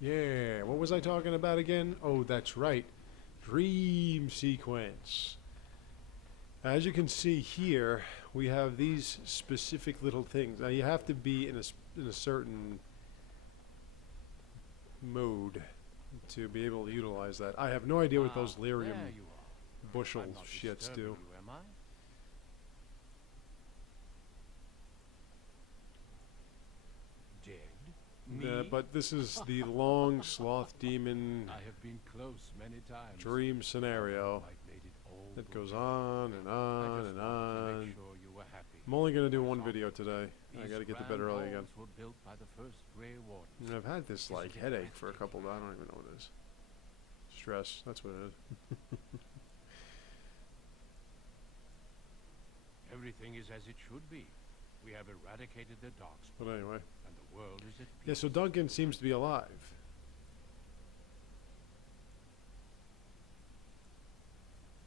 Yeah, what was I talking about again? Oh, that's right. Dream sequence. As you can see here, we have these specific little things. Now you have to be in a certain mode to be able to utilize that. I have no idea what those lyrium There you are. bushel I'm not shits disturbing do. you, am I? Dead? Me? But this is the long sloth demon I have been close many times. dream scenario I've made it all that the goes way. on and I on just and wanted to on. make sure you were happy. I'm only going to do one video today. I These got to get to grand bed early again. halls were built by the first Grey Wardens. And I've had this like Isn't it headache for a breathtaking? couple of, I don't even know what it is. Stress, that's what it is. Everything is as it should be. We have eradicated the darkspawn, But anyway. and the world is at Yeah, peace. so Duncan seems to be alive.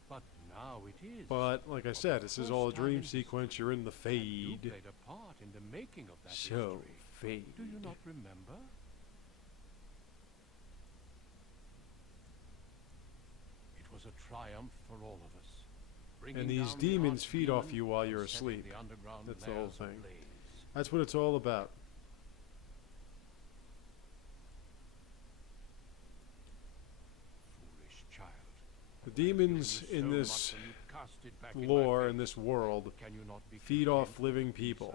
But now it is. But like I said, this is all a dream sequence. You're in the And you fade. played a part in the making of that So, history. fade. Do you not remember? It was a triumph for all of us. And these demons feed off you while you're asleep. That's the whole thing. That's what it's all about. Foolish child. The demons in this lore, in this world, feed off living people.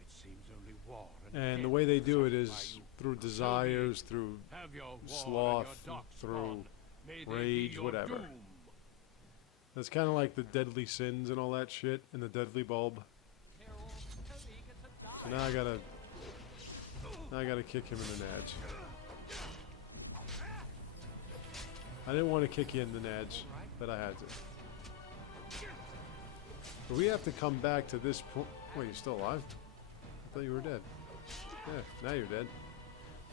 It seems only war And the way they do it is through desires, through sloth, through rage, whatever. It's kind of like the deadly sins and all that shit, and the deadly bulb. So now I gotta kick him in the nads. I didn't want to kick you in the nads, but I had to. But we have to come back to this point. Wait, you're still alive? I thought you were dead. Yeah, now you're dead.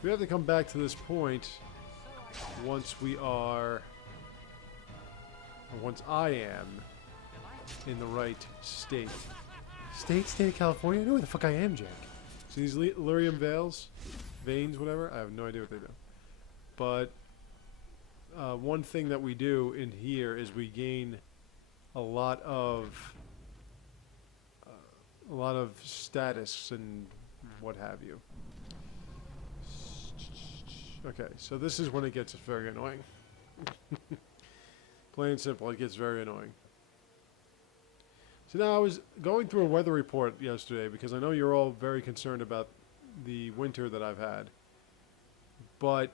We have to come back to this point once we are, or once I am in the right state. State of California? I know where the fuck I am, Jack. So these lyrium veins, whatever, I have no idea what they do. But one thing that we do in here is we gain a lot of status and what have you. Okay, so this is when it gets very annoying. Plain and simple, it gets very annoying. So now I was going through a weather report yesterday because I know you're all very concerned about the winter that I've had. But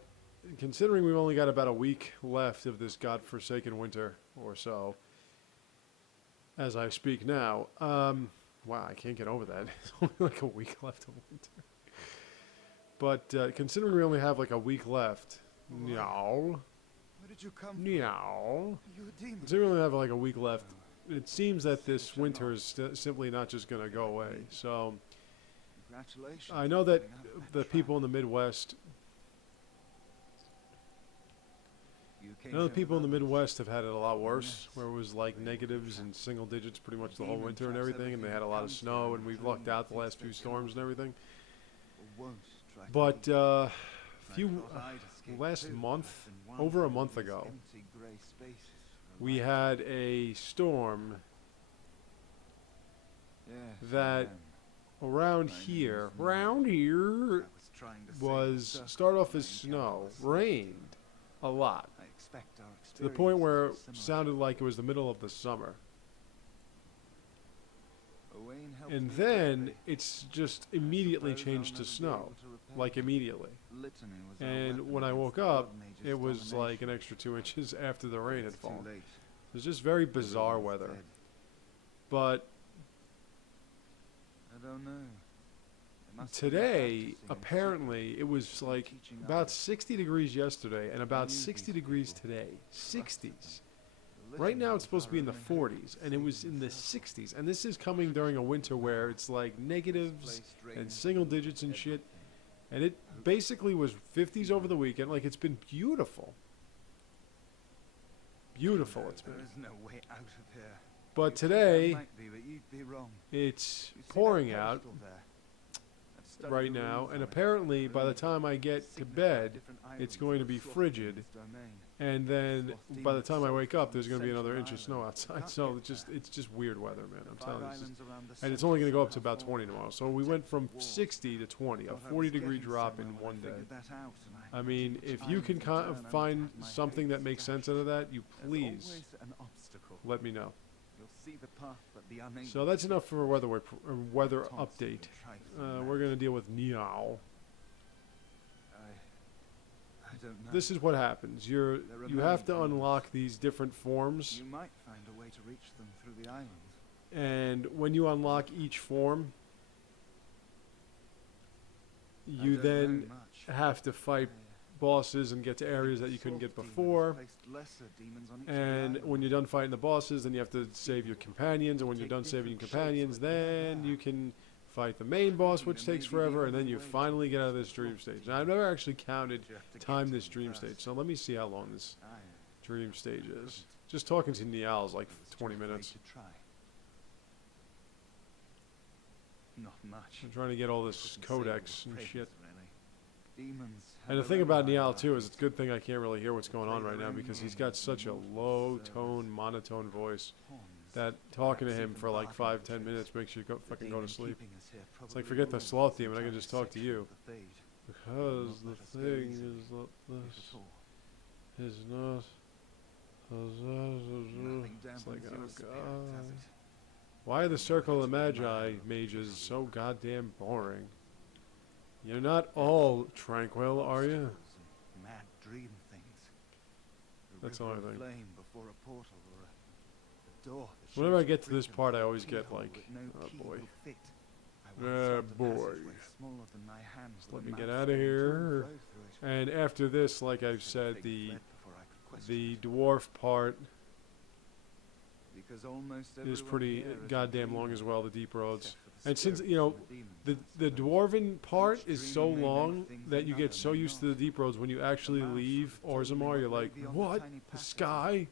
considering we've only got about a week left of this godforsaken winter or so, as I speak now, wow, I can't get over that. It's only like a week left of winter. But considering we only have like a week left, no. Where did you come No. You a demon? Considering we only have like a week left, it seems that this winter is simply not just going to go away. So Congratulations. I know that the people in the Midwest, have had it a lot worse, where it was like negatives and single digits pretty much the whole winter and everything, and they had a lot of snow, and we've lucked out the last few storms and everything. But last month, over a month ago, we had a storm that around here was start off as snow, rained a lot, to the point where it sounded like it was the middle of the summer. And then it's just immediately changed to snow, like immediately. And when I woke up, it was like an extra 2 inches after the rain had fallen. It was just very bizarre weather. But I don't know. today, apparently, it was like about 60 degrees yesterday and about 60 degrees today. 60s. Right now it's supposed to be in the 40s, and it was in the 60s. And this is coming during a winter where it's like negatives and single digits and shit. And it basically was 50s over the weekend. Like, it's been beautiful. Beautiful it's been. There is no way out of here. But You think today, there might be, but you'd be wrong. it's You see that pouring out. pedestal there? right now, and apparently by the time I get to bed, it's going to be frigid, and then by the time I wake up, there's going to be another inch of snow outside. So it's just weird weather, man. I'm telling you. And it's only going to go up to about 20 tomorrow. So we went from 60 to 20, a 40-degree drop in one day. I mean, if you can find something that makes sense out of that, you please let me know. So that's enough for a weather update. We're going to deal with Niao. This is what happens. You have to unlock these different forms. You might find a way to reach them through the island. And when you unlock each form, you then have to fight bosses and get to areas that you couldn't get before. And when you're done fighting the bosses, then you have to save your companions. And when you're done saving your companions, then you can fight the main boss, which takes forever. And then you finally get out of this dream stage. Now, I've never actually timed this dream stage. So let me see how long this dream stage is. Just talking to Niall is like 20 minutes. Not much. I'm trying to get all this codex and shit. And the thing about Niall too is it's a good thing I can't really hear what's going on right now because he's got such a low tone, monotone voice that talking to him for like 5-10 minutes makes you fucking go to sleep. It's like forget the sloth demon, I can just talk to you. Because the thing is that this is not. It's like, oh god. Why are the Circle of the Magi mages so goddamn boring? You're not all tranquil, are you? Mad dream things. That's the only thing. Flame before a portal or a door. Whenever I get to this part, I always get like, oh boy. Boy. Let me get out of here. And after this, like I've said, the dwarf part is pretty goddamn long as well, the deep roads. And since, you know, the dwarven part is so long that you get so used to the deep roads, when you actually leave Orzammar, you're like, what? The sky?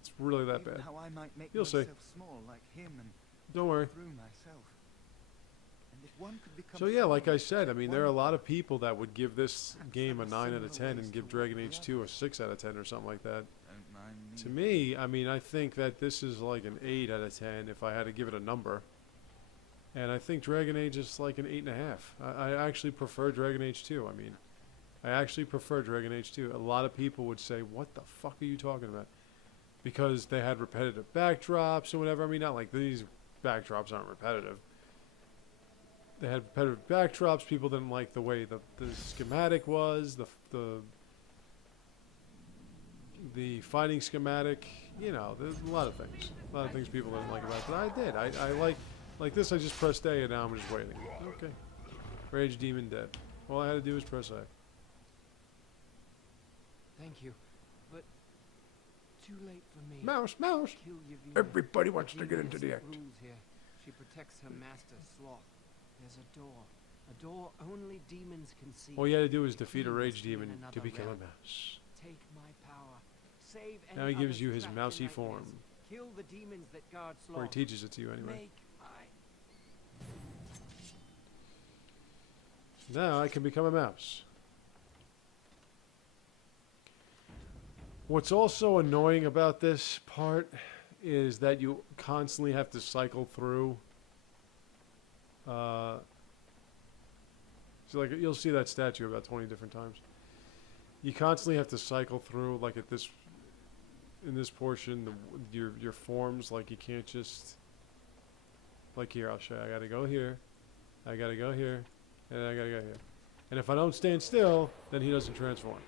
It's really that bad. You'll see. Don't worry. So yeah, like I said, I mean, there are a lot of people that would give this game a 9 out of 10 and give Dragon Age 2 a 6 out of 10 or something like that. To me, I mean, I think that this is like an 8 out of 10 if I had to give it a number. And I think Dragon Age is like an 8.5. I actually prefer Dragon Age 2. I mean, I actually prefer Dragon Age 2. A lot of people would say, what the fuck are you talking about? Because they had repetitive backdrops or whatever. I mean, not like these backdrops aren't repetitive. They had repetitive backdrops. People didn't like the way the schematic was, the fighting schematic. You know, there's a lot of things. A lot of things people didn't like about it. But I did. I like this, I just pressed A and now I'm just waiting. Okay. Rage Demon dead. All I had to do was press A. Thank you, but too late for me. Mouse, mouse! Everybody wants to get into the act. Here. She protects her master, Sloth. There's a door only demons can see. All you had to do was defeat a Rage Demon to become a mouse. Take my power. Save now he gives you his mousy form. Kill the demons that guard Sloth. Or he teaches it to you anyway. Now I can become a mouse. What's also annoying about this part is that you constantly have to cycle through. So like you'll see that statue about 20 different times. You constantly have to cycle through, like in this portion, your forms. Like you can't just, like here, I'll show you. I gotta go here, I gotta go here, and I gotta go here. And if I don't stand still, then he doesn't transform.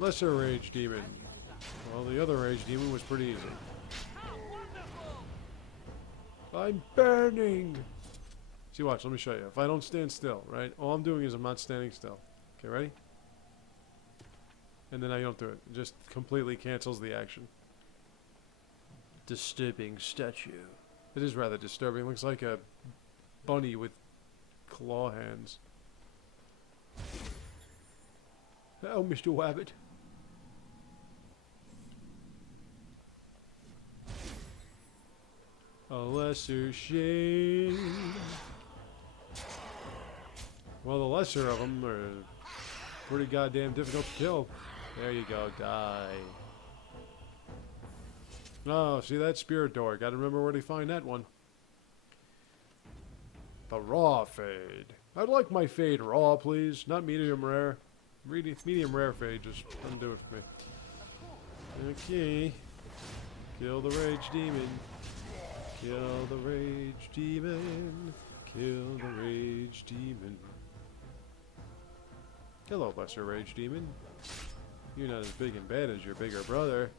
Lesser Rage Demon. Well, the other Rage Demon was pretty easy. I'm burning! See, watch, let me show you. If I don't stand still, right? All I'm doing is I'm not standing still. Okay, ready? And then I don't do it. It just completely cancels the action. Disturbing statue. It is rather disturbing. It looks like a bunny with claw hands. Oh, Mr. Wabbit. lesser shade. Well, the lesser of them are pretty goddamn difficult to kill. There you go, die. Oh, see that spirit door? Gotta remember where to find that one. The raw fade. I'd like my fade raw, please. Not medium rare. Medium rare fade just doesn't do it for me. Okay. Kill the rage demon. Kill the rage demon. Kill the rage demon. Hello, lesser rage demon. You're not as big and bad as your bigger brother.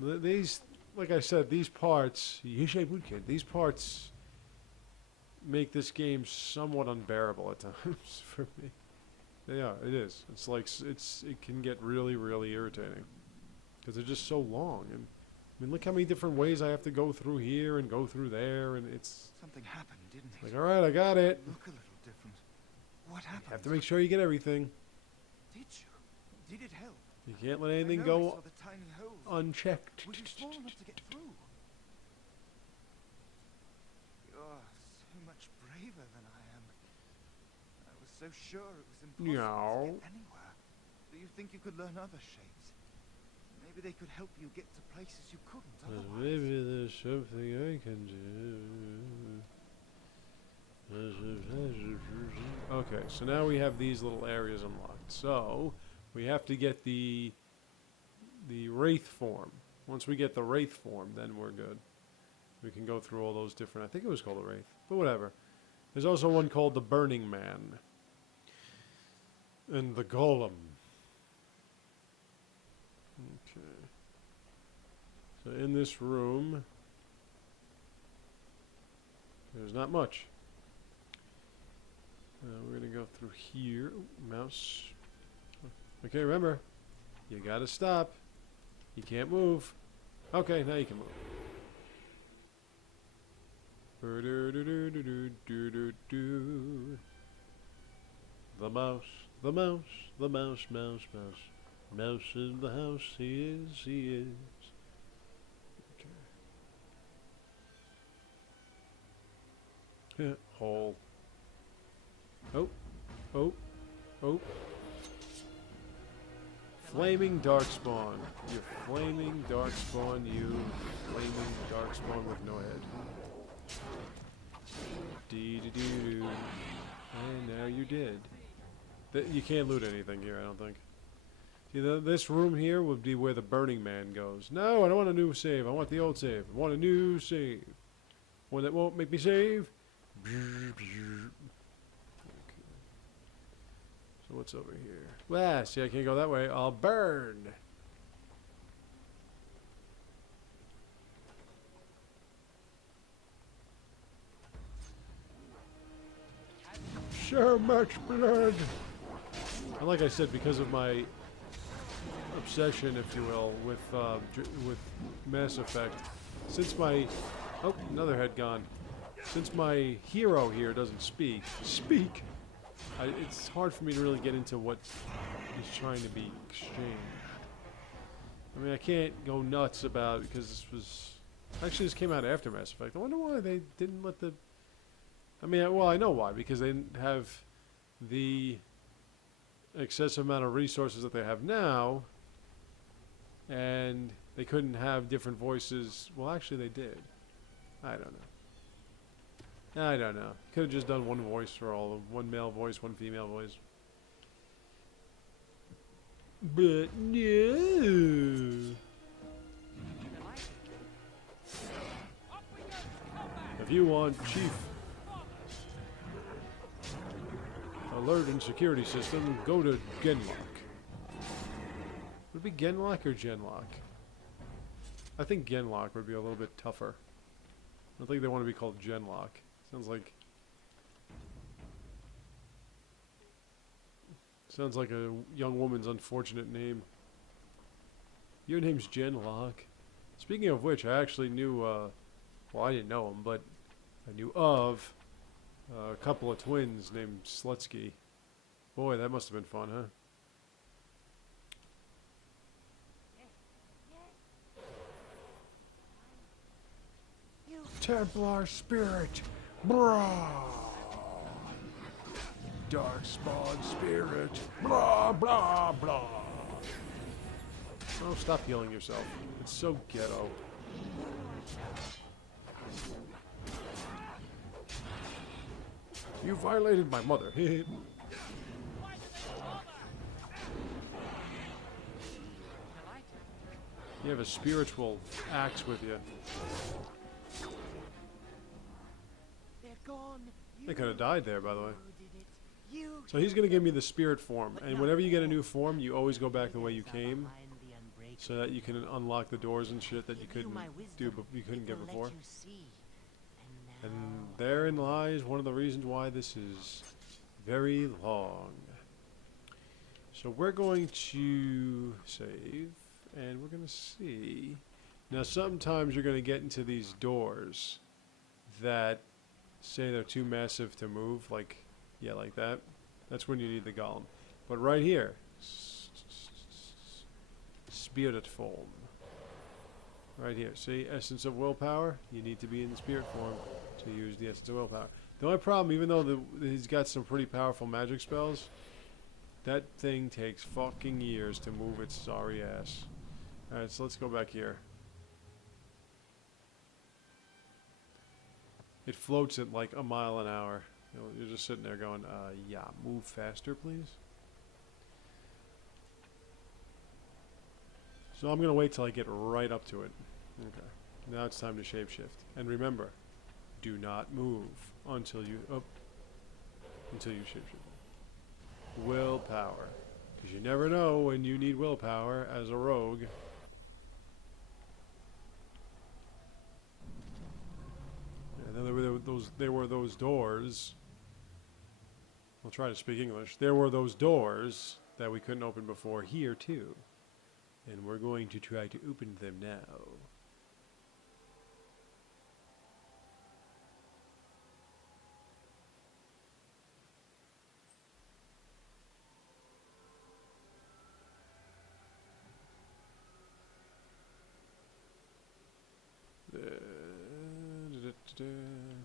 These, like I said, these parts, these parts make this game somewhat unbearable at times for me. Yeah, it is. It's like, it can get really, really irritating. Because they're just so long. And I mean, look how many different ways I have to go through here and go through there, and it's... Something happened, didn't it? like, alright, I got it. Look a little different. What happened? You have to make sure you get everything. Did you? Did it help? You can't let I anything know I go saw the tiny holes. unchecked. Were you small enough to get through? You're so much braver than I am. I was so sure it was impossible to get anywhere. Do you think you could learn other shapes? Maybe they could help you get to places you couldn't otherwise. Maybe there's something I can do. Okay, so now we have these little areas unlocked. So we have to get the wraith form. Once we get the wraith form, then we're good. We can go through all those different... I think it was called the wraith, but whatever. There's also one called the Burning Man. And the Golem. Okay. So in this room, there's not much. We're going to go through here. Ooh, mouse. Okay, remember, you got to stop. You can't move. Okay, now you can move. The mouse, the mouse, the mouse, mouse, mouse. Mouse in the house, he is, he is. Okay. Hole. Oh, oh, oh. Flaming darkspawn. You flaming darkspawn, you flaming darkspawn with no head. Dee-dee-doo-doo. And now you're dead. You can't loot anything here, I don't think. See, this room here would be where the Burning Man goes. No, I don't want a new save. I want the old save. I want a new save. One that won't make me save. Okay. So what's over here? Well, see, I can't go that way. I'll burn. So much blood. And like I said, because of my obsession, if you will, with Mass Effect, since my... Oh, another head gone. Since my hero here doesn't speak, it's hard for me to really get into what is trying to be exchanged. I mean, I can't go nuts about it because this was... Actually, this came out after Mass Effect. I wonder why they didn't let the... I mean, well, I know why. Because they didn't have the excessive amount of resources that they have now. And they couldn't have different voices. Well, actually, they did. I don't know. I don't know. Could have just done one voice for all of them. One male voice, one female voice. But no. If you want Chief Alert and Security System, go to Genlock. Would it be Genlock or Genlock? I think Genlock would be a little bit tougher. I don't think they want to be called Genlock. Sounds like a young woman's unfortunate name. Your name's Genlock. Speaking of which, I actually knew, well, I didn't know him, but I knew of a couple of twins named Slutsky. Boy, that must have been fun, huh? Templar spirit. Blah. Darkspawn spirit. Blah, blah, blah. Oh, stop healing yourself. It's so ghetto. You violated my mother. You have a spiritual axe with you. They're gone. They could have died there, by the way. Did it. You So he's going to give me the spirit form. And whenever you get a new form, you always go back the way you came. behind the unbreakable. So that you can unlock the doors and shit that you Give you couldn't my do, wisdom. you couldn't It get will before. let you see. And And now therein lies one of the reasons why this is very long. So we're going to save, and we're going to see. Now sometimes you're going to get into these doors that say they're too massive to move, like, yeah, like that. That's when you need the golem. But right here, spirit form. Right here, see, essence of willpower. You need to be in the spirit form to use the essence of willpower. The only problem, even though he's got some pretty powerful magic spells, that thing takes fucking years to move its sorry ass. Alright, so let's go back here. It floats at like a mile an hour. You know, you're just sitting there going, yeah, move faster, please. So I'm going to wait till I get right up to it. Okay. Now it's time to shapeshift. And remember, do not move until you shapeshift. Willpower. Because you never know when you need willpower as a rogue. And then there were those doors. I'll try to speak English. There were those doors that we couldn't open before here too. And we're going to try to open them now.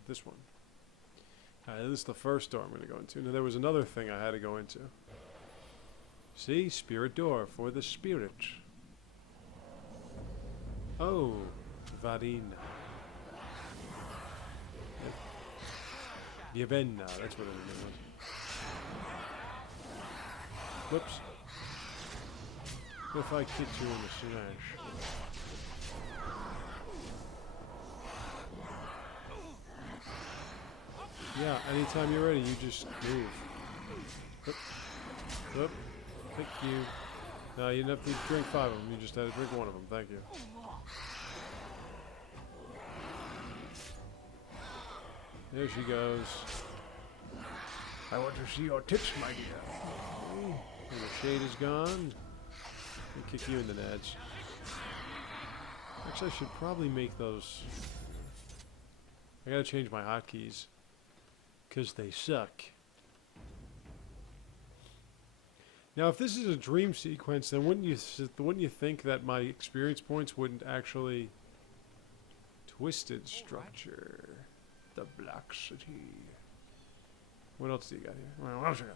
This one. This is the first door I'm going to go into. Now there was another thing I had to go into. See? Spirit door for the spirit. Oh, Varina. Yavenna, that's what it is. Whoops. What if I kick you in the smash? Yeah, anytime you're ready, you just move. Oop. Oop. Thank you. No, you didn't have to drink 5 of them. You just had to drink 1 of them. Thank you. There she goes. I want to see your tits, my dear. Okay. And the shade is gone. I'll kick you in the nads. Actually, I should probably make those. I gotta change my hotkeys. Because they suck. Now, if this is a dream sequence, then wouldn't you think that my experience points wouldn't actually twisted structure, the Black City. What else do you got here? What else you got?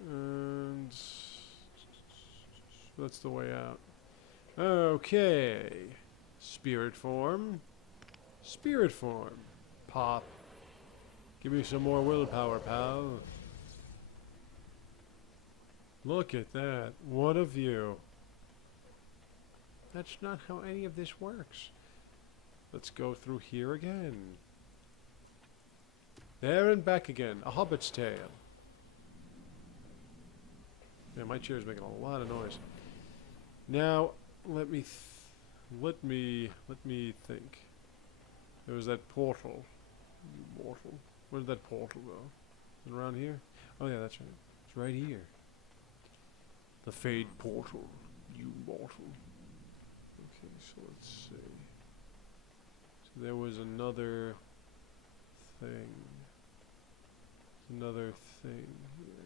And that's the way out. Okay. Spirit form. Spirit form. Pop. Give me some more willpower, pal. Look at that. What a view. That's not how any of this works. Let's go through here again. There and back again. A hobbit's tale. Yeah, my chair's making a lot of noise. Now, let me think. There was that portal. You mortal. Where did that portal go? Around here? Oh yeah, that's right. It's right here. The Fade portal. You mortal. Okay, so let's see. So there was another thing. Another thing here?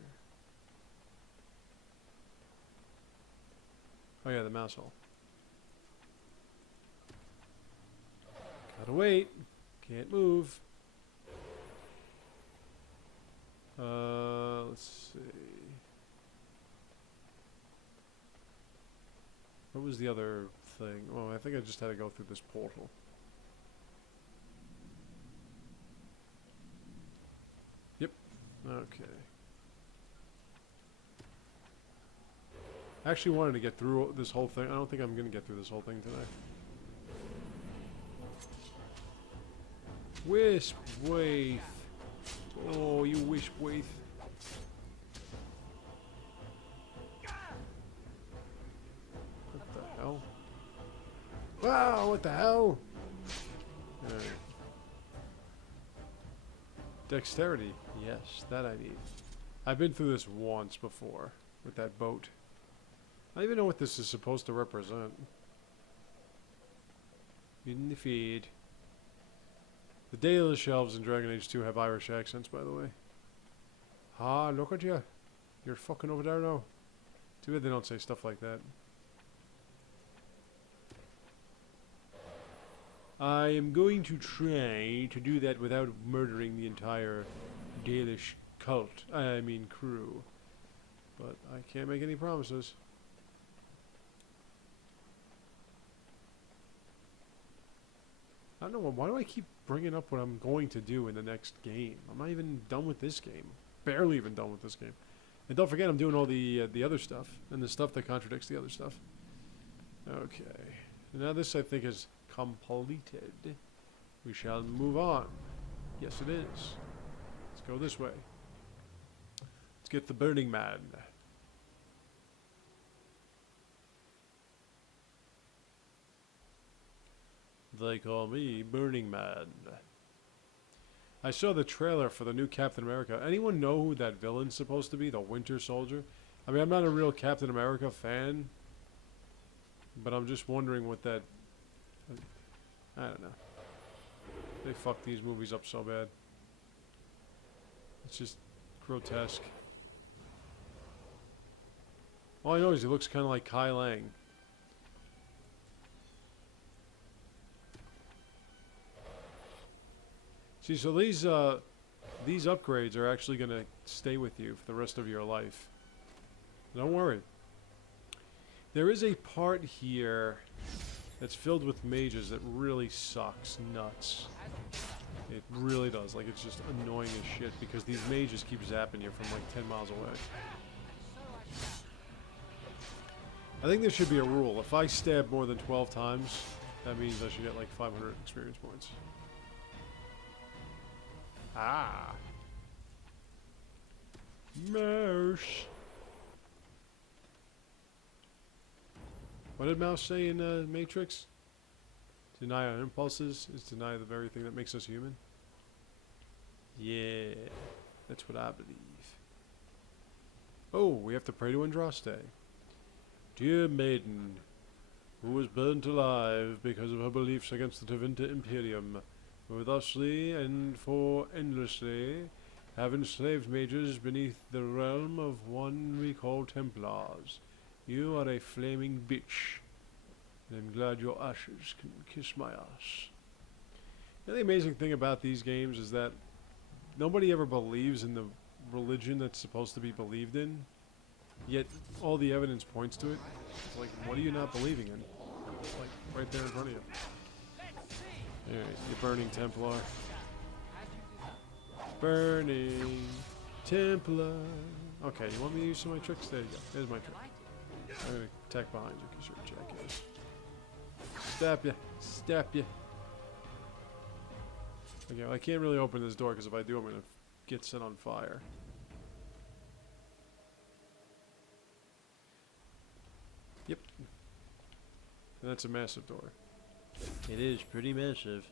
Oh yeah, the mouse hole. Gotta wait. Can't move. Let's see. What was the other thing? Oh, I think I just had to go through this portal. Yep. Okay. I actually wanted to get through this whole thing. I don't think I'm going to get through this whole thing today. Wisp Waith. Oh, you wish Waith. What the hell? Wow, what the hell? Alright. Dexterity. Yes, that I need. I've been through this once before with that boat. I don't even know what this is supposed to represent. In the feed. The Daily Shelves in Dragon Age 2 have Irish accents, by the way. Ah, look at you. You're fucking over there now. Too bad they don't say stuff like that. I am going to try to do that without murdering the entire Dalish cult. I mean crew. But I can't make any promises. I don't know, why do I keep bringing up what I'm going to do in the next game? I'm not even done with this game. Barely even done with this game. And don't forget, I'm doing all the other stuff. And the stuff that contradicts the other stuff. Okay. Now this, I think, is completed. We shall move on. Yes, it is. Let's go this way. Let's get the Burning Man. They call me Burning Man. I saw the trailer for the new Captain America. Anyone know who that villain's supposed to be? The Winter Soldier? I mean, I'm not a real Captain America fan. But I'm just wondering what that... I don't know. They fuck these movies up so bad. It's just grotesque. All I know is he looks kind of like Kai Lang. See, so these upgrades are actually going to stay with you for the rest of your life. Don't worry. There is a part here that's filled with mages that really sucks nuts. It really does. Like, it's just annoying as shit because these mages keep zapping you from like 10 miles away. I think there should be a rule. If I stab more than 12 times, that means I should get like 500 experience points. Ah. Mouse. What did Mouse say in Matrix? Deny our impulses is deny the very thing that makes us human. Yeah, that's what I believe. Oh, we have to pray to Andraste. Dear maiden, who was burnt alive because of her beliefs against the Tevinter Imperium, who thusly and for endlessly have enslaved mages beneath the realm of one we call Templars. You are a flaming bitch, and I'm glad your ashes can kiss my ass. You know, the amazing thing about these games is that nobody ever believes in the religion that's supposed to be believed in, yet all the evidence points to it. It's like, what are you not believing in? It's like, right there in front of you. Alright, you burning Templar. Burning Templar. Okay, you want me to use some of my tricks? There you go. There's my trick. I'm gonna attack behind you because you're a jackass. Stab ya. Stab ya. Okay, well, I can't really open this door because if I do, I'm gonna get set on fire. Yep. And that's a massive door. It is pretty massive.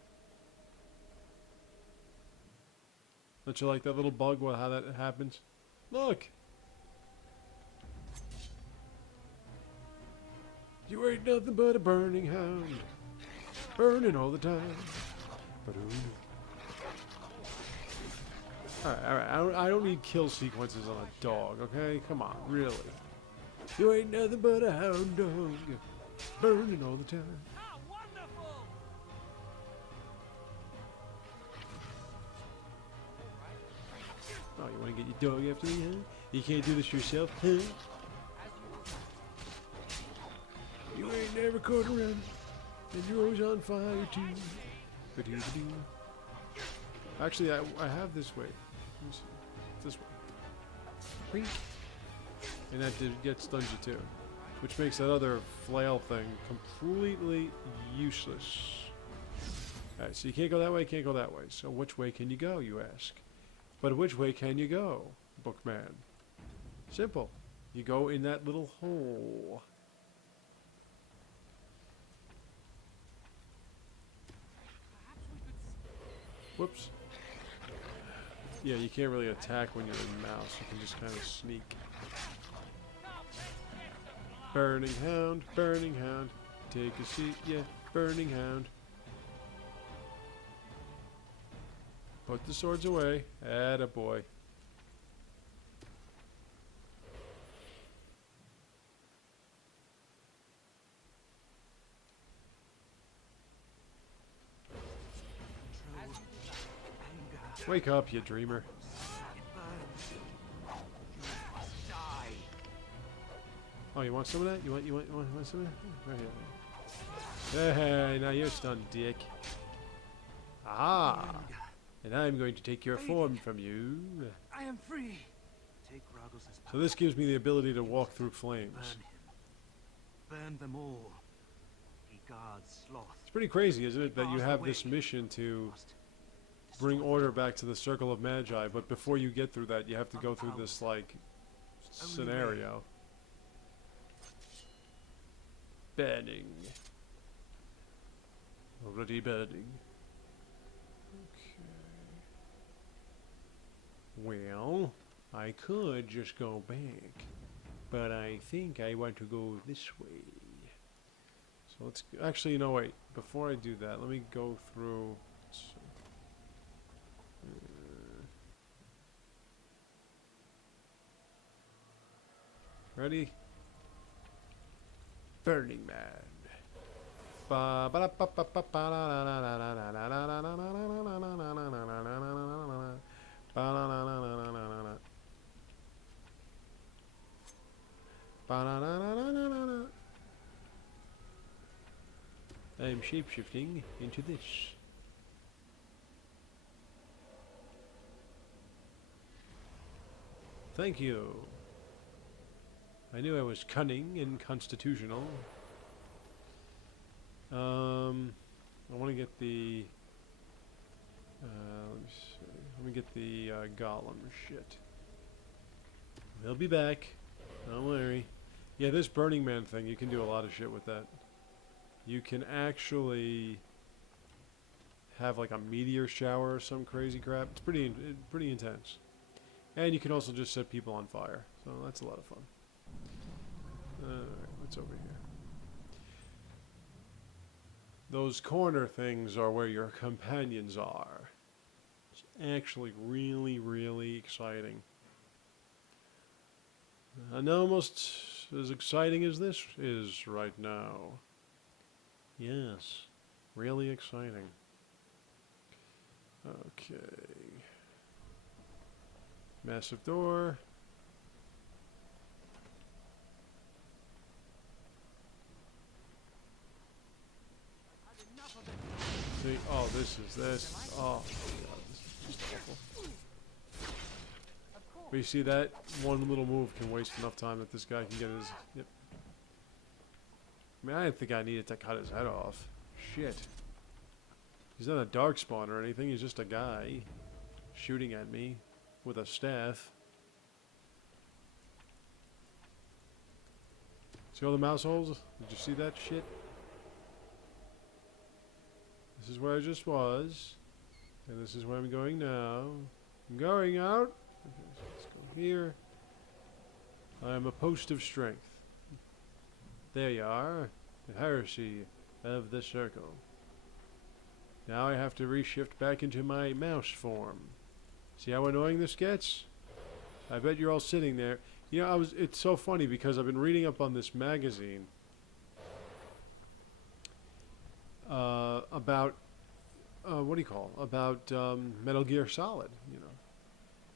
Don't you like that little bug? Well, how that happens? Look! You ain't nothing but a burning hound. Burning all the time. Ba-doom. Alright. I don't need kill sequences on a dog, okay? Come on, really. You ain't nothing but a hound dog. Burning all the time. Ah, wonderful! Oh, you want to get your dog after me, huh? You can't do this yourself, huh? You ain't never caught around. And you're always on fire, too. Ba-doo-ba-doo. Actually, I have this way. Let me see. This way. Whee. And that gets stungy too. Which makes that other flail thing completely useless. Alright, so you can't go that way, can't go that way. So which way can you go, you ask? But which way can you go, BookMan? Simple. You go in that little hole. Whoops. Yeah, you can't really attack when you're in mouse. You can just kind of sneak. Burning hound, take a seat, yeah, burning hound. Put the swords away, attaboy. Wake up, you dreamer. Oh, you want some of that? You want some of that? Right here. Hey, now you're stunned, dick. Ah! And I'm going to take your form from you. I am free. So this gives me the ability to walk through flames. Burn them all. He guards sloth. It's pretty crazy, isn't it, that you have this mission to bring order back to the Circle of Magi, but before you get through that, you have to go through this, like, scenario. Burning. Already burning. Okay. Well, I could just go back, but I think I want to go this way. So let's actually, no, wait. Before I do that, let me go through. Ready? Burning Man. I'm shapeshifting into this. Thank you. I knew I was cunning and constitutional. I want to get the. Let me see. Let me get the golem shit. They'll be back. Don't worry. Yeah, this Burning Man thing, you can do a lot of shit with that. You can actually have like a meteor shower or some crazy crap. It's pretty intense. And you can also just set people on fire. So that's a lot of fun. Alright, what's over here? Those corner things are where your companions are. It's actually really, really exciting. And almost as exciting as this is right now. Yes, really exciting. Okay. Massive door. See, oh, this. Oh, my God, this is just awful. But you see that one little move can waste enough time that this guy can get his. Yep. I mean, I didn't think I needed to cut his head off. Shit. He's not a darkspawn or anything. He's just a guy shooting at me with a staff. See all the mouse holes? Did you see that shit? This is where I just was. And this is where I'm going now. I'm going out. Okay, so let's go here. I'm a post of strength. There you are. The heresy of the circle. Now I have to reshift back into my mouse form. See how annoying this gets? I bet you're all sitting there. You know, it's so funny because I've been reading up on this magazine about what do you call it? About Metal Gear Solid, you know.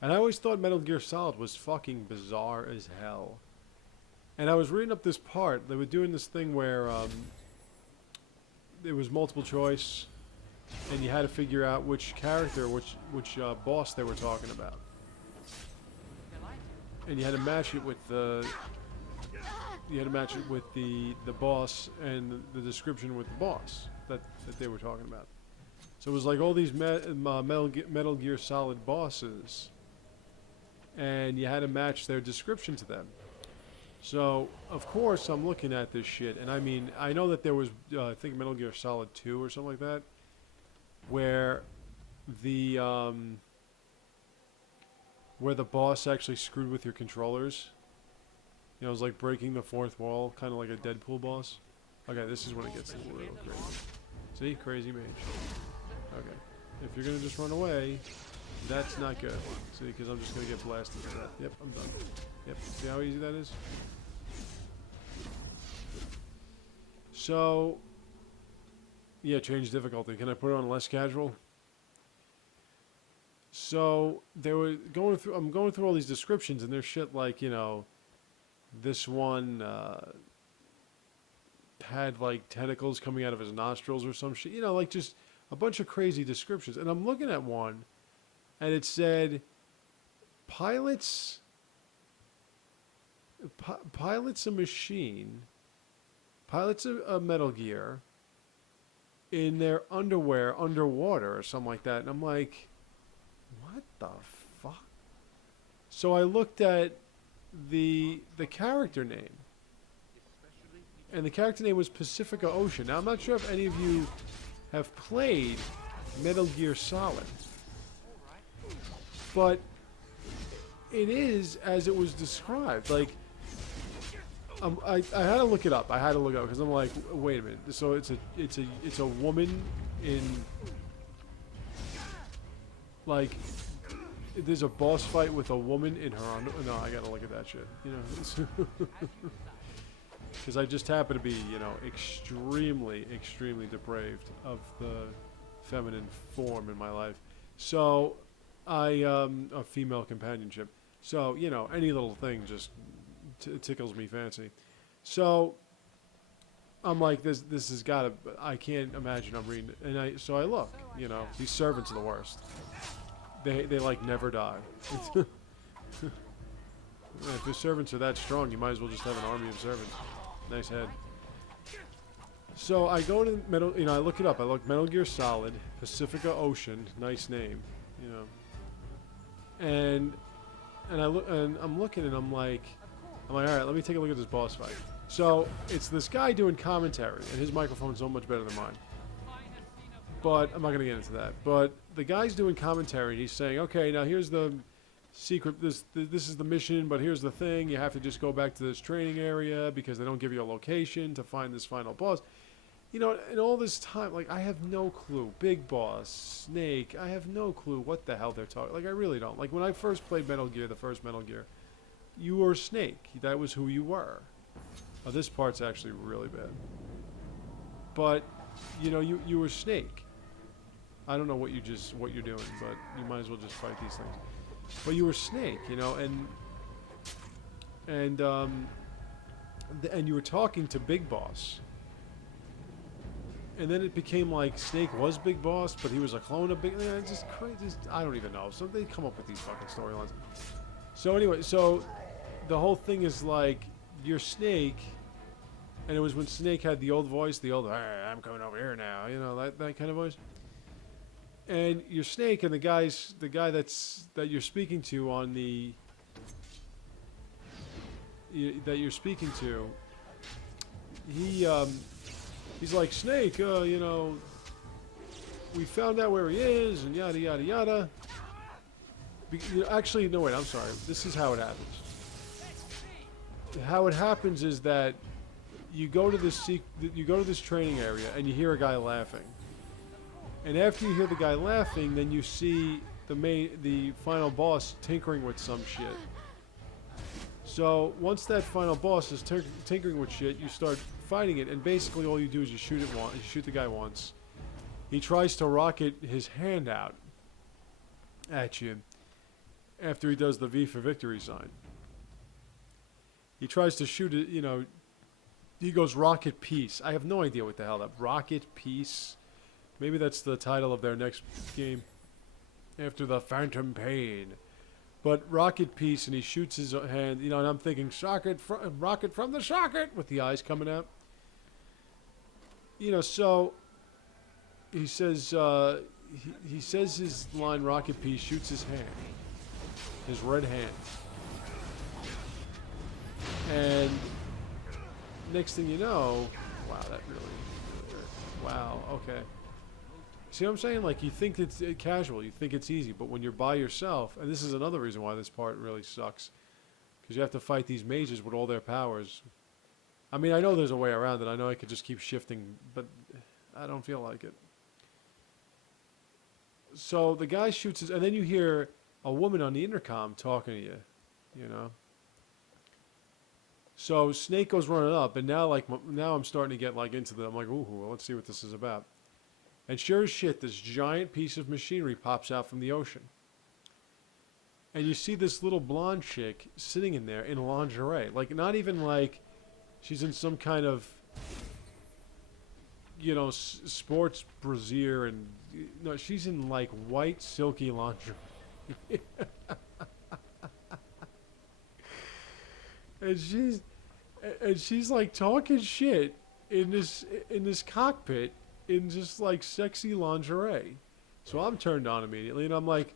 And I always thought Metal Gear Solid was fucking bizarre as hell. And I was reading up this part. They were doing this thing where there was multiple choice, and you had to figure out which character, which boss they were talking about. And you had to match it with the boss and the description with the boss that they were talking about. So it was like all these Metal Gear Solid bosses, and you had to match their description to them. So of course I'm looking at this shit, and I mean I know that there was I think Metal Gear Solid 2 or something like that, where the boss actually screwed with your controllers. You know, it was like breaking the fourth wall, kind of like a Deadpool boss. Okay, this is when it gets real crazy. See, crazy mage. Okay, if you're gonna just run away, that's not good. See, because I'm just gonna get blasted to death. Yep, I'm done. Yep, see how easy that is? So, yeah, change difficulty. Can I put it on less casual? So they were going through. I'm going through all these descriptions, and there's shit like, you know, this one had like tentacles coming out of his nostrils or some shit. You know, like just a bunch of crazy descriptions. And I'm looking at one, and it said, pilots a machine, pilots a Metal Gear in their underwear underwater or something like that. And I'm like, what the fuck? So I looked at the character name, and the character name was Pacifica Ocean. Now I'm not sure if any of you have played Metal Gear Solid, but it is as it was described. Like, I had to look it up. I had to look it up because I'm like, wait a minute. So it's a woman in, like, there's a boss fight with a woman in her no, I gotta look at that shit. You know, because I just happen to be, you know, extremely depraved of the feminine form in my life. So a female companionship. So, you know, any little thing just tickles me fancy. So I'm like, this has got to, I can't imagine I'm reading it. And so I look, you know, these servants are the worst. They like never die. If the servants are that strong, you might as well just have an army of servants. Nice head. So I go to Metal, you know, I look it up. I look Metal Gear Solid, Pacifica Ocean, nice name, you know. And I look, and I'm looking, and I'm like, all right, let me take a look at this boss fight. So it's this guy doing commentary, and his microphone's so much better than mine. But I'm not going to get into that. But the guy's doing commentary, and he's saying, okay, now here's the secret, this is the mission, but here's the thing, you have to just go back to this training area because they don't give you a location to find this final boss. You know, and all this time, like, I have no clue. Big Boss, Snake, I have no clue what the hell they're talking. Like, I really don't. Like, when I first played Metal Gear, the first Metal Gear, you were Snake. That was who you were. Oh, this part's actually really bad. But, you know, you were Snake. I don't know what you're doing, but you might as well just fight these things. But you were Snake, you know, and you were talking to Big Boss. And then it became like Snake was Big Boss, but he was a clone of Big. Just crazy. I don't even know. So they come up with these fucking storylines. So anyway, so the whole thing is like you're Snake, and it was when Snake had the old voice, the old "Hey, I'm coming over here now," you know, that kind of voice. And you're Snake, and the guy that you're speaking to on the that you're speaking to, he's like, Snake, you know, we found out where he is, and yada yada yada. Actually, no, wait, I'm sorry. This is how it happens. How it happens is that you go to this training area, and you hear a guy laughing. And after you hear the guy laughing, then you see the final boss tinkering with some shit. So once that final boss is tinkering with shit, you start fighting it, and basically all you do is you shoot the guy once. He tries to rocket his hand out at you after he does the V for victory sign. He tries to shoot it, you know. He goes rocket peace. I have no idea what the hell that rocket peace. Maybe that's the title of their next game after the Phantom Pain. But rocket peace, and he shoots his hand, you know, and I'm thinking rocket from the socket with the eyes coming out. You know, so he says he says his line rocket peace, shoots his hand, his red hand, and next thing you know, wow, that really, wow, okay. See what I'm saying? Like, you think it's casual, you think it's easy, but when you're by yourself, and this is another reason why this part really sucks, because you have to fight these mages with all their powers. I mean, I know there's a way around it. I know I could just keep shifting, but I don't feel like it. So the guy shoots his, and then you hear a woman on the intercom talking to you, you know. So Snake goes running up, and now I'm starting to get like into the. I'm like, ooh, well, let's see what this is about. And sure as shit, this giant piece of machinery pops out from the ocean. And you see this little blonde chick sitting in there in lingerie, like not even like she's in some kind of, you know, sports brassiere, and no, she's in like white silky lingerie. and she's like talking shit in this cockpit in just like sexy lingerie. So I'm turned on immediately, and I'm like,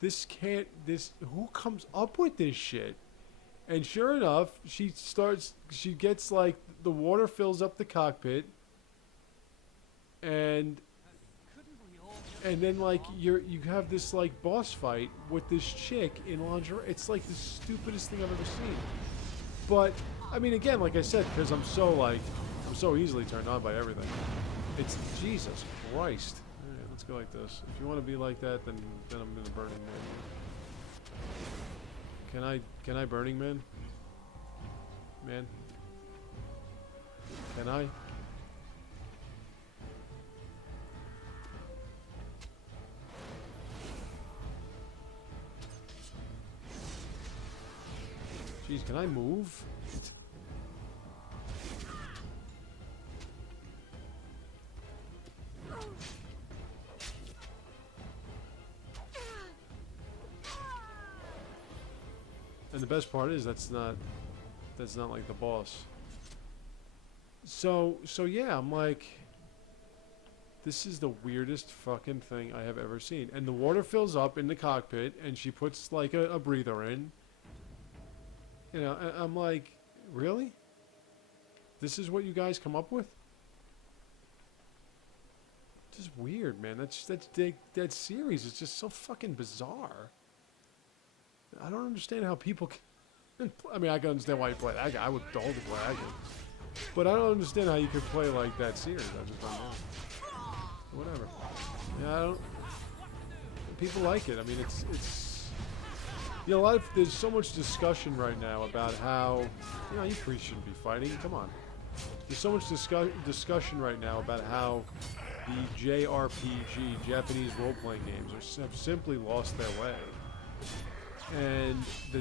who comes up with this shit? And sure enough, she gets like, the water fills up the cockpit, and then like you have this like boss fight with this chick in lingerie. It's like the stupidest thing I've ever seen. But I mean, again, like I said, because I'm so easily turned on by everything. It's Jesus Christ. All right, let's go like this. If you want to be like that, then I'm gonna Burning Man. Can I Burning Man? Man? Can I? Jeez, can I move? And the best part is that's not like the boss. So yeah, I'm like, this is the weirdest fucking thing I have ever seen. And the water fills up in the cockpit, and she puts like a breather in. You know, I'm like, really? This is what you guys come up with? Just weird, man. That series is just so fucking bizarre. I don't understand how people can. I mean, I can understand why you play that guy. I would totally play that game. But I don't understand how you could play like that series. I just don't know. Whatever. Yeah, I don't. People like it. I mean, it's. You know, there's so much discussion right now about how, you know, you priests shouldn't be fighting. Come on. There's so much discussion right now about how the JRPG, Japanese role-playing games, have simply lost their way. And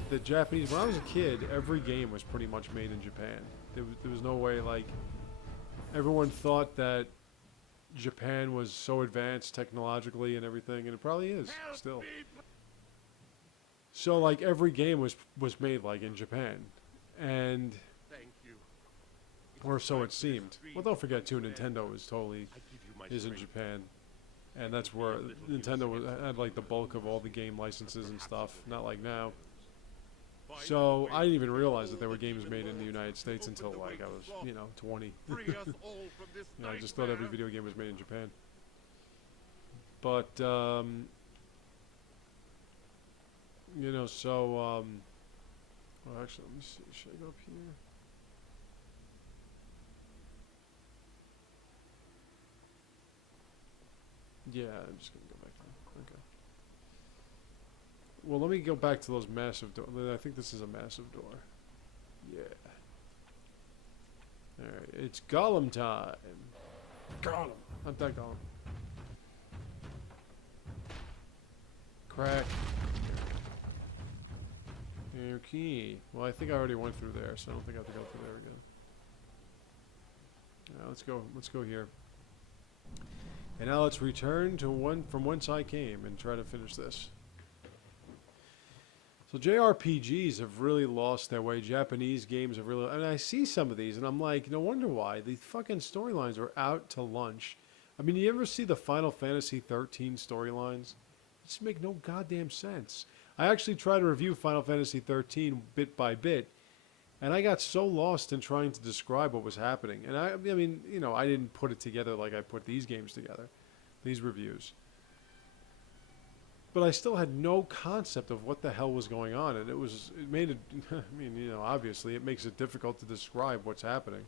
the Japanese, when I was a kid, every game was pretty much made in Japan. There was no way, like, everyone thought that Japan was so advanced technologically and everything, and it probably is still. So, like, every game was made, like, in Japan. And, or so it seemed. Well, don't forget, too, Nintendo is in Japan. And that's where Nintendo had like the bulk of all the game licenses and stuff, not like now. So I didn't even realize that there were games made in the United States until like I was, 20. I just thought every video game was made in Japan. But so well, actually, let me see. Should I go up here? Yeah, I'm just gonna go back there. Okay. Well, let me go back to those massive doors. I think this is a massive door. Yeah. Alright, it's Gollum time. Gollum. Not that Gollum. Crack. Okay. Well, I think I already went through there, so I don't think I have to go through there again. Let's go. Let's go here. And now let's return to from whence I came and try to finish this. So JRPGs have really lost their way. Japanese games have really... I mean, I see some of these, and I'm like, no wonder why. The fucking storylines are out to lunch. I mean, you ever see the Final Fantasy 13 storylines? They just make no goddamn sense. I actually tried to review Final Fantasy 13 bit by bit, and I got so lost in trying to describe what was happening. And I mean, you know, I didn't put it together like I put these games together, these reviews. But I still had no concept of what the hell was going on, and it made it, I mean, you know, obviously it makes it difficult to describe what's happening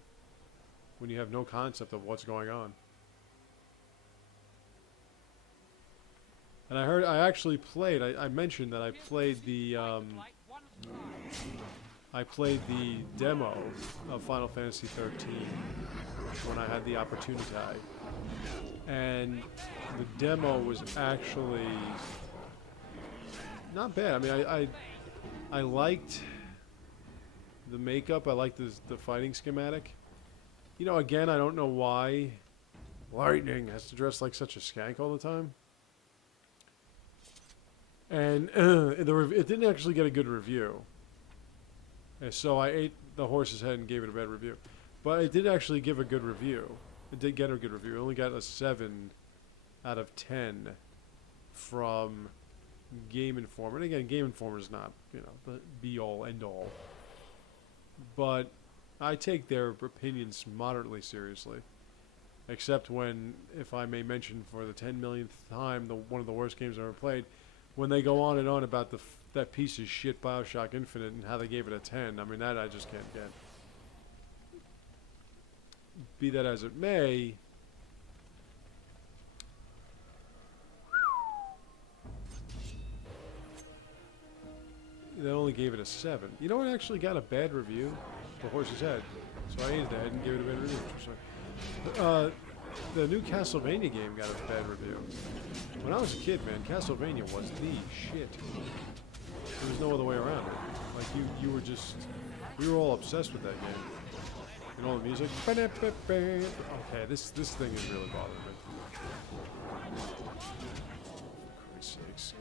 when you have no concept of what's going on. And I actually played, I mentioned that I played the demo of Final Fantasy 13 when I had the opportunity. And the demo was actually not bad. I mean, I liked the makeup. I liked the fighting schematic. You know, again, I don't know why Lightning has to dress like such a skank all the time. And it didn't actually get a good review. And so I ate the horse's head and gave it a bad review. But it did actually give a good review. It did get a good review. It only got a 7 out of 10 from Game Informer. And again, Game Informer is not, you know, the be-all, end-all. But I take their opinions moderately seriously. Except when, if I may mention for the 10 millionth time, one of the worst games I've ever played, when they go on and on about that piece of shit BioShock Infinite and how they gave it a 10. I mean, that I just can't get. Be that as it may, they only gave it a 7. You know what actually got a bad review? The Horse's Head. So I ate that and gave it a bad review. The new Castlevania game got a bad review. When I was a kid, man, Castlevania was the shit. There was no other way around it. Like, we were all obsessed with that game. And all the music. Okay, this thing is really bothering me. For Christ's sakes.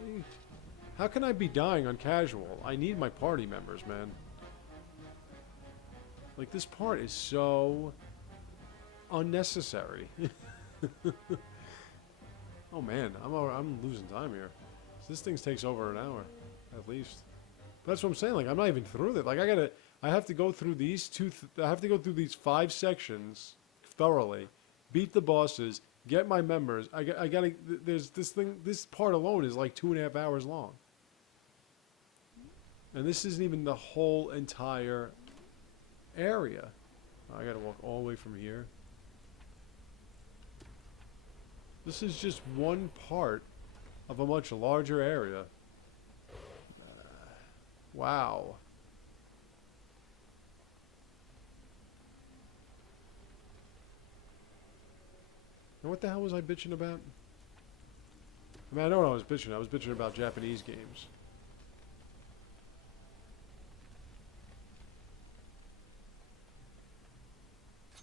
How can I be dying on casual? I need my party members, man. Like, this part is so unnecessary. Oh man, I'm losing time here. So this thing takes over an hour, at least. But that's what I'm saying. Like, I'm not even through it. Like, I have to go through these I have to go through these 5 sections thoroughly, beat the bosses, get my members. I gotta. There's this thing. This part alone is like 2.5 hours long, and this isn't even the whole entire area. I gotta walk all the way from here. This is just one part of a much larger area. Wow. And what the hell was I bitching about? I mean, I know what I was bitching. I was bitching about Japanese games.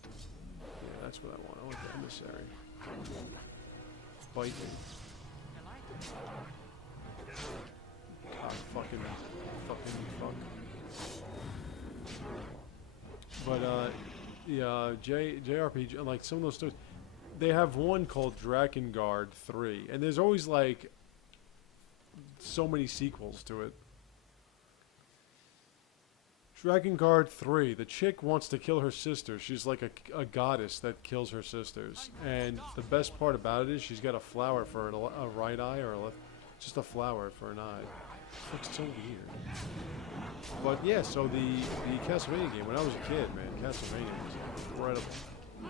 Yeah, that's what I want. I want the emissary. Bite me. God, fucking fuck. But, yeah, JRPG, like, some of those stories, they have one called Drakengard 3, and there's always, like, so many sequels to it. Drakengard 3, the chick wants to kill her sister. She's like a goddess that kills her sisters. And the best part about it is she's got a flower for a right eye or a left. Just a flower for an eye. It looks so weird. But yeah, so the Castlevania game, when I was a kid, man, Castlevania was incredible.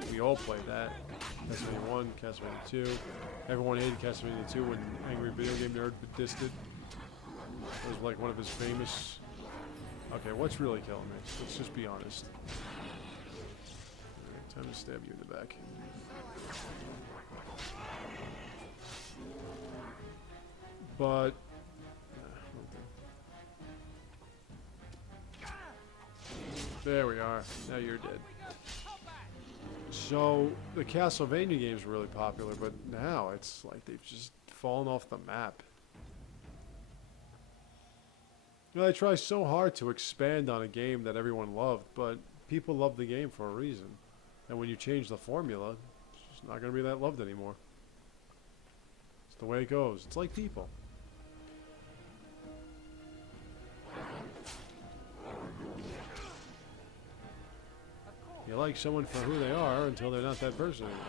We all played that. Castlevania 1, Castlevania 2. Everyone hated Castlevania 2 when Angry Video Game Nerd dissed it. That was like one of his famous... Okay, what's really killing me? Let's just be honest. Alright, time to stab you in the back. But... There we are. Now you're dead. So, the Castlevania games were really popular, but now it's like they've just fallen off the map. You know, they try so hard to expand on a game that everyone loved, but people love the game for a reason. And when you change the formula, it's just not going to be that loved anymore. It's the way it goes. It's like people. You like someone for who they are until they're not that person anymore.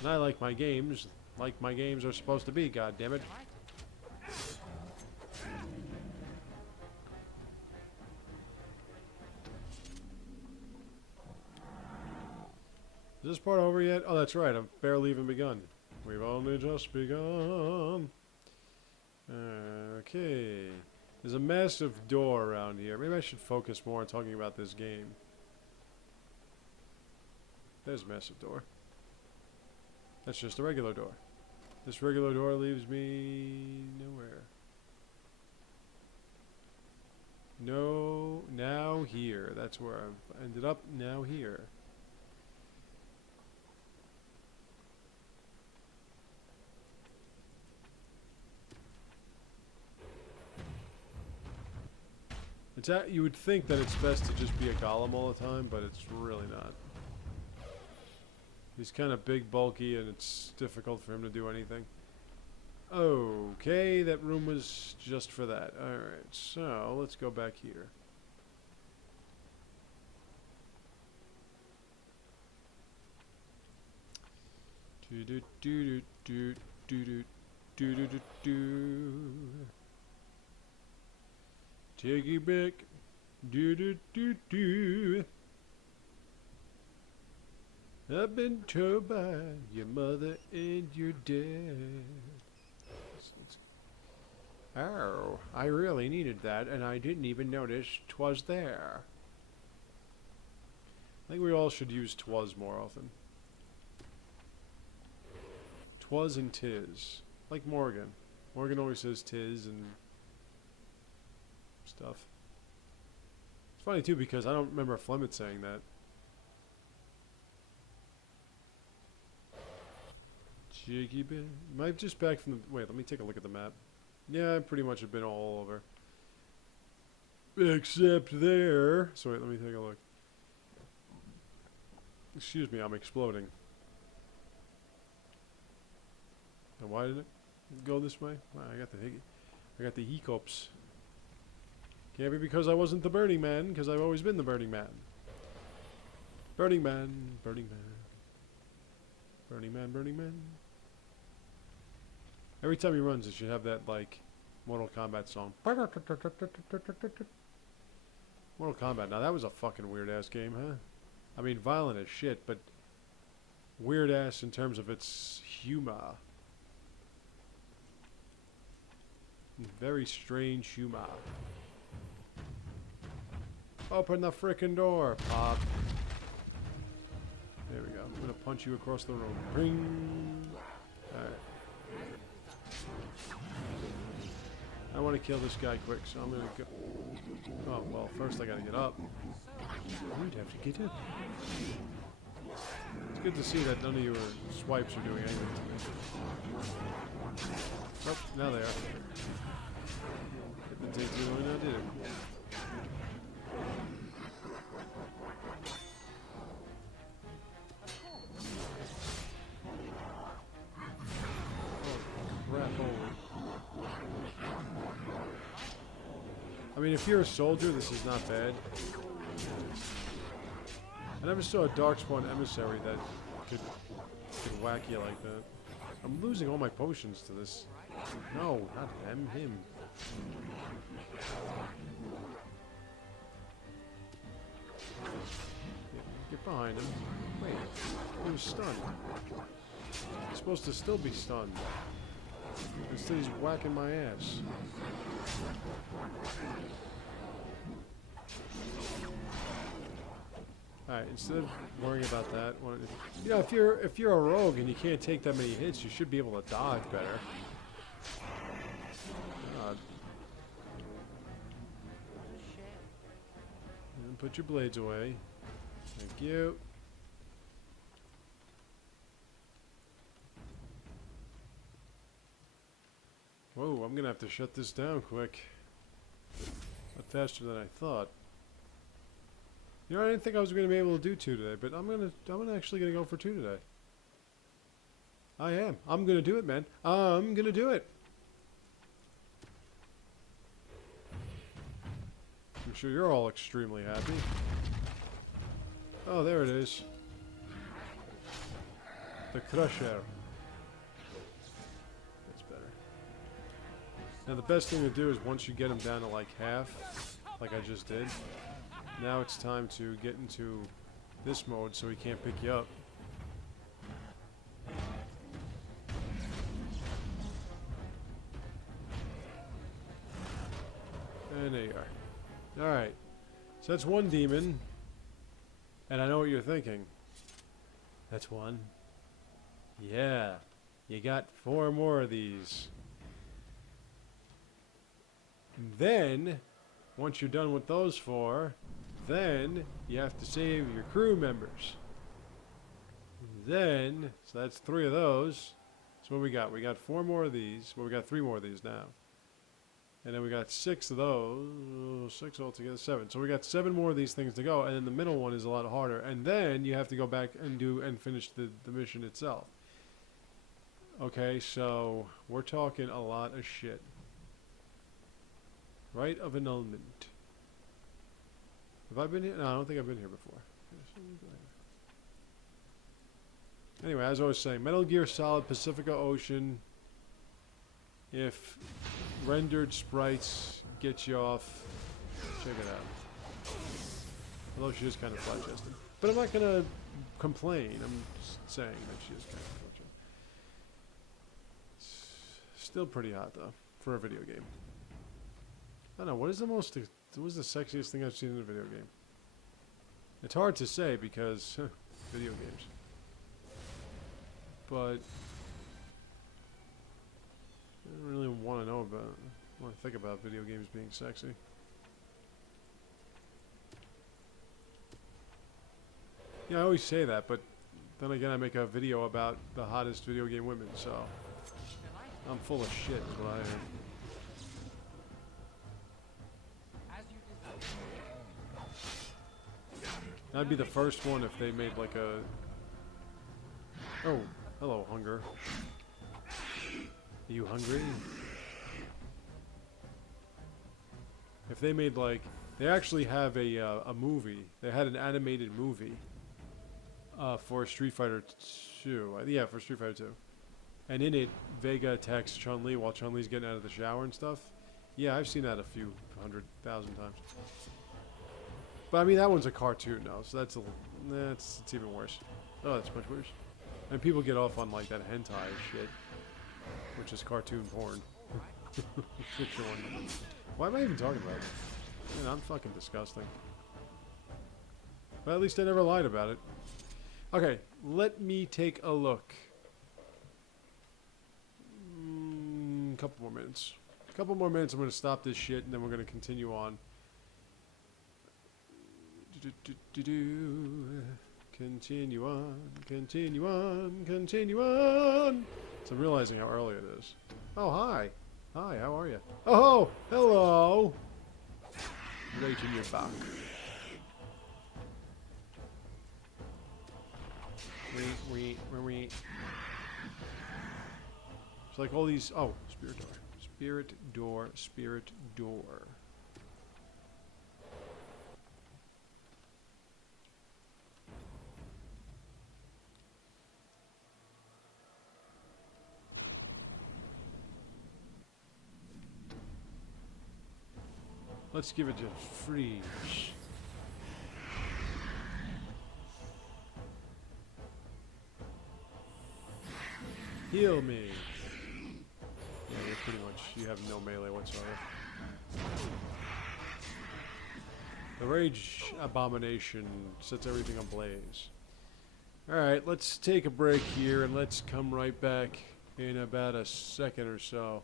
And I like my games like my games are supposed to be, goddammit. Is this part over yet? Oh, that's right. I've barely even begun. We've only just begun. Okay. There's a massive door around here. Maybe I should focus more on talking about this game. There's a massive door. That's just a regular door. This regular door leaves me nowhere. No, now here. That's where I've ended up. Now here. You would think that it's best to just be a golem all the time, but it's really not. He's kind of big, bulky, and it's difficult for him to do anything. Okay, that room was just for that. Alright, so let's go back here. Take it back. I've been told by your mother and your dad. Oh, I really needed that, and I didn't even notice 'twas there. I think we all should use 'twas more often. 'Twas and 'tis. Like Morgan. Morgan always says 'tis and stuff. It's funny too because I don't remember Flemeth saying that. Jiggy bit. Am I just back from the... Wait, let me take a look at the map. Yeah, I pretty much have been all over. Except there. So wait, let me take a look. Excuse me, I'm exploding. And why did it go this way? Wow, I got the hiccups. Can't be because I wasn't the Burning Man, because I've always been the Burning Man. Burning Man, Burning Man. Burning Man, Burning Man. Every time he runs, it should have that, like, Mortal Kombat song. Mortal Kombat. Now, that was a fucking weird-ass game, huh? I mean, violent as shit, but weird-ass in terms of its humor. Very strange humor. Open the frickin' door, Pop. There we go. I'm gonna punch you across the room. Ring. Alright. I want to kill this guy quick, so I'm gonna go. Oh, well, first I gotta get up. You'd have to get up. It's good to see that none of your swipes are doing anything to me. Oh, now they are. Didn't take too long now, did it? I mean, if you're a soldier, this is not bad. I never saw a Darkspawn emissary that could whack you like that. I'm losing all my potions to this. No, not him, him. Get behind him. Wait, he was stunned. He's supposed to still be stunned. Instead he's whacking my ass. Alright, instead of worrying about that, you know, if you're a rogue and you can't take that many hits, you should be able to dodge better. God. And put your blades away. Thank you. Whoa, I'm gonna have to shut this down quick. Not faster than I thought. You know, I didn't think I was gonna be able to do 2 today, but I'm actually gonna go for 2 today. I am. I'm gonna do it, man. I'm gonna do it. I'm sure you're all extremely happy. Oh, there it is. The Crusher. That's better. Now the best thing to do is once you get him down to like half, like I just did, now it's time to get into this mode so he can't pick you up. And there you are. Alright. So that's one demon. And I know what you're thinking. That's one. Yeah. You got 4 more of these. And then, once you're done with those 4, then you have to save your crew members. Then, so that's 3 of those. So what we got? We got 4 more of these. Well, we got 3 more of these now. And then we got 6 of those. 6 altogether, 7. So we got 7 more of these things to go. And then the middle one is a lot harder. And then you have to go back and finish the mission itself. Okay, so we're talking a lot of shit. Rite of annulment. Have I been here? No, I don't think I've been here before. Anyway, as I was saying, Metal Gear Solid Pacifica Ocean. If rendered sprites get you off, check it out. Although she is kind of flat-chested. But I'm not going to complain. I'm just saying that she is kind of flat-chested. Still pretty hot, though, for a video game. I don't know, what is the sexiest thing I've seen in a video game? It's hard to say because video games. But I don't really want to know about, want to think about video games being sexy. Yeah, I always say that, but then again I make a video about the hottest video game women, so I'm full of shit is what I am. I'd be the first one if they made like a... Oh, hello, hunger. Are you hungry? If they made like... They actually have a movie. They had an animated movie for Street Fighter 2. Yeah, for Street Fighter 2. And in it, Vega attacks Chun-Li while Chun-Li's getting out of the shower and stuff. Yeah, I've seen that a few 100,000 times. But I mean, that one's a cartoon now, so that's it's even worse. Oh, that's much worse. And people get off on like that hentai shit, which is cartoon porn. Why am I even talking about it? Man, I'm fucking disgusting. But at least I never lied about it. Okay, let me take a look. Couple more minutes. A couple more minutes, I'm going to stop this shit, and then we're going to continue on. Continue on, continue on, continue on. So I'm realizing how early it is. Oh, hi. Hi, how are you? Oh, hello. Right in your back. It's like all these... Oh, spirit door. Spirit door, spirit door. Let's give it a freeze. Heal me. Yeah, you're pretty much, you have no melee whatsoever. The Rage Abomination sets everything ablaze. Alright, let's take a break here and let's come right back in about a second or so.